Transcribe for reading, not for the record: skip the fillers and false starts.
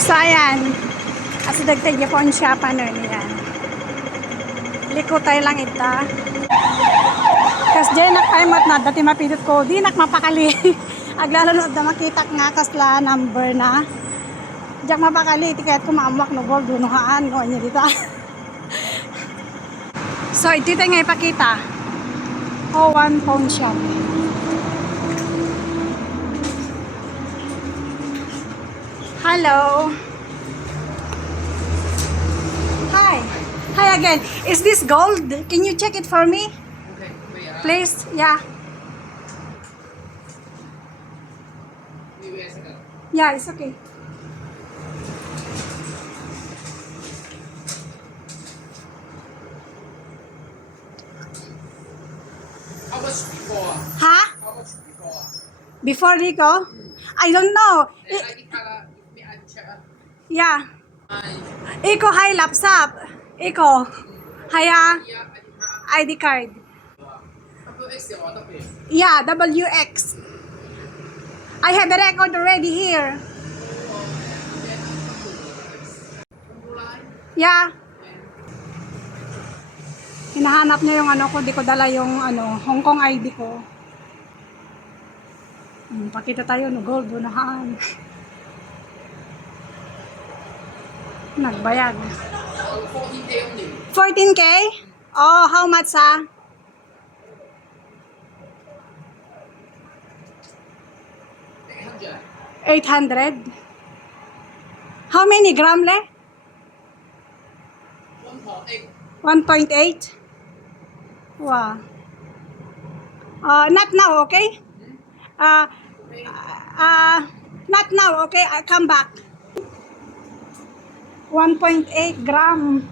So, ayan. Kasi dagdag niya po ang siya pa nun. Yan. Likutay lang ita. Kas dyan nakaimat na. Dati mapidot ko. Di mapakali. Aglalunod na makita nga kasla number na. Diyak mapakali. Tikayat ko maamuak no gold. Dunuhaan. No, niya dito. So, ito tayo nga ipakita. O1 pawn shop. Hello. Hi. Hi again. Is this gold? Can you check it for me? Okay, Please? Yeah. Yeah, it's okay. How much before? Huh? How much before? Before Rico? I don't know. ID card, may ID check. Yeah. Ay, Iko, hi, lapsap. Iko. Haya, yeah, ID card. ID card. Tapos X yung auto pay. Yeah, WX. I have a record already here. Yeah. Hinahanap niya yung ano ko, di ko dala yung ano, Hong Kong ID ko. Pakita tayo no gold, bunahan. Nagbayad. 14K only. 14K? Oh, how much ah? 800. 800? How many gram le? 1.8. 1.8? Wow. Not now, okay? Not now, okay? I come back. 1.8 gram.